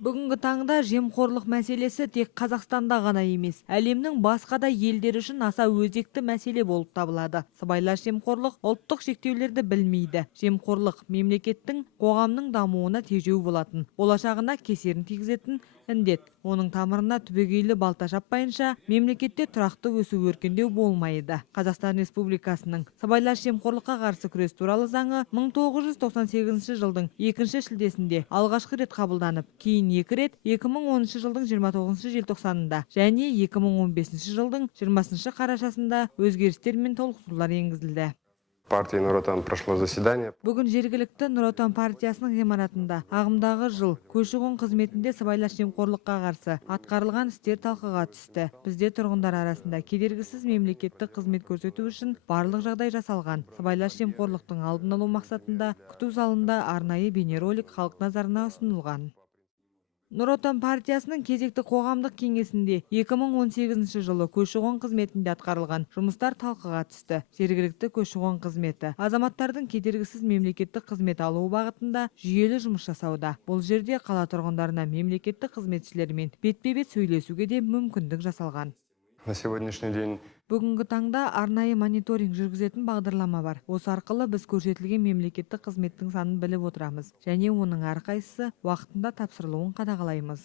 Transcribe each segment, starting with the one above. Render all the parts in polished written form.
Бүгінгі таңда жемқорлық мәселесі тек Қазақстанда ғана емес, әлемнің басқа да елдері үшін аса өзекті мәселе болып табылады. Сыбайлас жемқорлық ұлттық шектеулерді білмейді. Жемқорлық мемлекеттің, қоғамның дамуына тежеу болатын, болашағына кесерін тигізетін індет. Оның тамырына түбегейлі балта шаппайынша мемлекетте тұрақты өсу өркендеу болмайды. Қазақстан Республикасының сыбайлас жемқорлыққа қарсы күрес туралы заңы 1998 жылдың 2 шілдесінде алғашқы рет қабылданып, кейін 2 рет 2010 жылдың 29 желтоқсанында және 2015 жылдың 20 қарашасында өзгерістер мен толықтырулар енгізілді. Партии Нур Отан прошло заседание. Бүгін жергілікті Нұр Отан партиясының ғимаратында ағымдағы жыл көші-қон қызметінде сыбайлас жемқорлыққа қарсы атқарылған істер талқыға түсті. Бізде тұрғындар арасында кедергісіз мемлекеттік қызмет көрсету үшін барлық жағдай жасалған. Сыбайлас жемқорлықтың алдын алу мақсатында күту залында арнайы бейнеролик халық назарына ұсынылған. Нұр Отан партиясының кезекті қоғамдық кеңесінде 2018 жылы көші-қон қызметінде атқарылған жұмыстар талқыға түсті. Жергілікті көші-қон қызметі азаматтардың кедергісіз мемлекеттік қызмет алуы бағытында жүйелі жұмыс жасауда. Бұл жерде қала тұрғындарына мемлекеттік қызметшілермен бетпе-бет сөйлесуге де мүмкіндік жасалған. На сегодняшний день Бүгінгі таңда арнайы мониторинг жүргізетін бағдарлама бар. Осы арқылы біз көрсетілген мемлекеттік қызметтің санын біліп отырамыз және оның әрқайсысы уақытында тапсырылуын қадағалаймыз.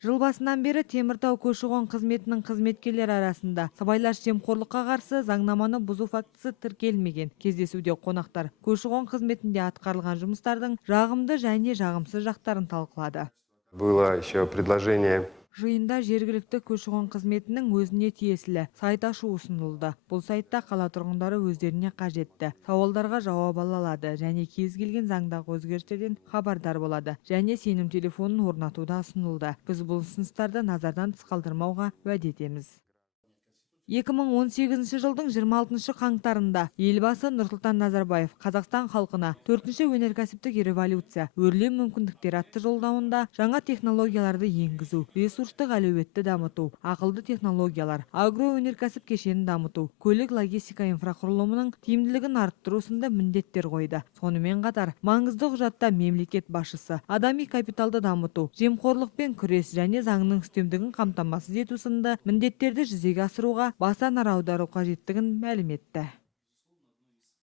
Жыл басынан бері Теміртау көші-қон қызметінің қызметкерлері арасында сыбайлас жемқорлыққа қарсы заңнаманы бұзу фактісі тіркелмеген. Кездесуде қонақтар көші-қон қызметінде атқарылған жұмыстардың жағымды және жағымсыз жақтарын талқылады. было еще предложение. Жиында жергілікті көші-қон қызметінің өзіне тиесілі сайт ашу ұсынылды. Бұл сайтта қала тұрғындары өздеріне қажетті сауалдарға жауап ала алады және кез келген заңдағы өзгерістерден хабардар болады және сенім телефонын орнатуда ұсынылды. Біз бұл ұсыныстарды назардан тыс қалдырмауға уәде етеміз. 2018 жылдың 26 қаңтарында елбасы Нұрсұлтан Назарбаев Қазақстан халқына 4-ші өнеркәсіптік революция өрлеу мүмкіндіктер атты жолдауында жаңа технологияларды енгізу, ресурстық әлеуетті дамыту, ақылды технологиялар, агроөнеркәсіп кешенін дамыту, көлік логистика инфрақұрылымының тиімділігін арттыру сынды міндеттер қойды. Сонымен қатар, маңызды құжатта мемлекет басшысы адами капиталды дамыту, жемқорлықпен күрес және заңның үстемдігін қамтамасыз ету сынды міндеттерді жүзеге асыруға баса назар аудару қажеттігін мәлім етті.